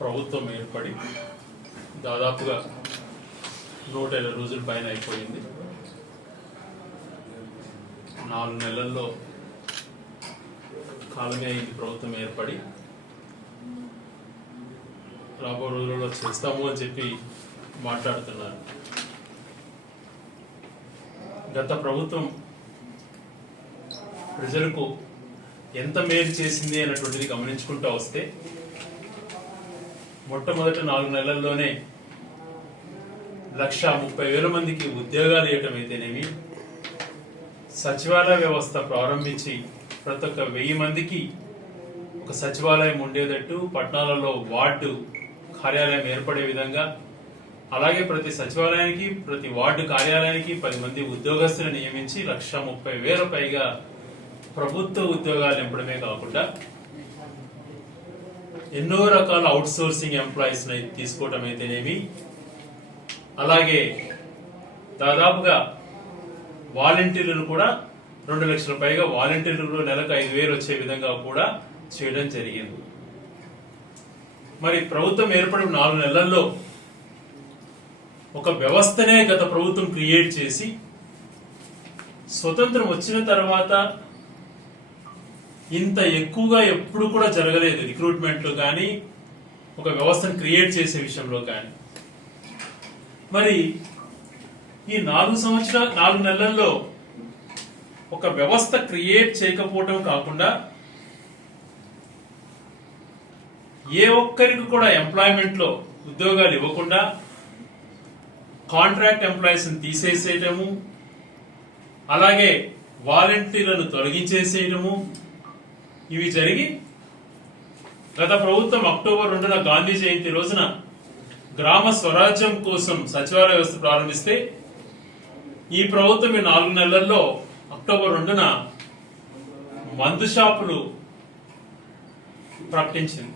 ప్రభుత్వం ఏర్పడి దాదాపుగా నూట ఇరవై రోజుల పైన అయిపోయింది. నాలుగు నెలల్లో కాలమే అయింది ప్రభుత్వం ఏర్పడి. రాబో రోజులలో చేస్తాము అని చెప్పి మాట్లాడుతున్నారు. గత ప్రభుత్వం ప్రజలకు ఎంత మేలు చేసింది అన్నటువంటిది గమనించుకుంటూ వస్తే మొట్టమొదటి నాలుగు నెలల్లోనే లక్ష ముప్పై వేల మందికి ఉద్యోగాలు ఇవ్వటం అయితేనేమి సచివాలయ వ్యవస్థ ప్రారంభించి ప్రతి ఒక్క వెయ్యి మందికి ఒక సచివాలయం ఉండేటట్టు పట్టణాలలో వార్డు కార్యాలయం ఏర్పడే విధంగా అలాగే ప్రతి సచివాలయానికి ప్రతి వార్డు కార్యాలయానికి పది మంది ఉద్యోగస్తులను నియమించి లక్ష ముప్పై వేల పైగా ప్రభుత్వ ఉద్యోగాలు నింపడమే కాకుండా ఎన్నో రకాల అవుట్ సోర్సింగ్ ఎంప్లాయీస్ తీసుకోవటం అయితేనేమి అలాగే దాదాపుగా వాలంటీర్లను కూడా రెండు లక్షల పైగా వాలంటీర్లు నెలకు ఐదు వేలు వచ్చే విధంగా కూడా చేయడం జరిగింది. మరి ప్రభుత్వం ఏర్పడిన నాలుగు నెలల్లో ఒక వ్యవస్థనే గత ప్రభుత్వం క్రియేట్ చేసి స్వతంత్రం వచ్చిన తర్వాత ఇంత ఎక్కువగా ఎప్పుడు కూడా జరగలేదు రిక్రూట్మెంట్లో కానీ ఒక వ్యవస్థను క్రియేట్ చేసే విషయంలో కానీ. మరి ఈ నాలుగు సంవత్సరాలు నాలుగు నెలల్లో ఒక వ్యవస్థ క్రియేట్ చేయకపోవటం కాకుండా ఏ ఒక్కరికి కూడా ఎంప్లాయ్మెంట్లో ఉద్యోగాలు ఇవ్వకుండా కాంట్రాక్ట్ ఎంప్లాయీస్ తీసేసేయటము అలాగే వాలంటీర్లను తొలగించేసేయటము ఇవి జరిగి గత ప్రభుత్వం అక్టోబర్ రెండున గాంధీ జయంతి రోజున గ్రామ స్వరాజ్యం కోసం సచివాలయ వ్యవస్థ ప్రారంభిస్తే ఈ ప్రభుత్వం ఈ నాలుగు నెలల్లో అక్టోబర్ రెండున మందు షాపులు ప్రకటించింది.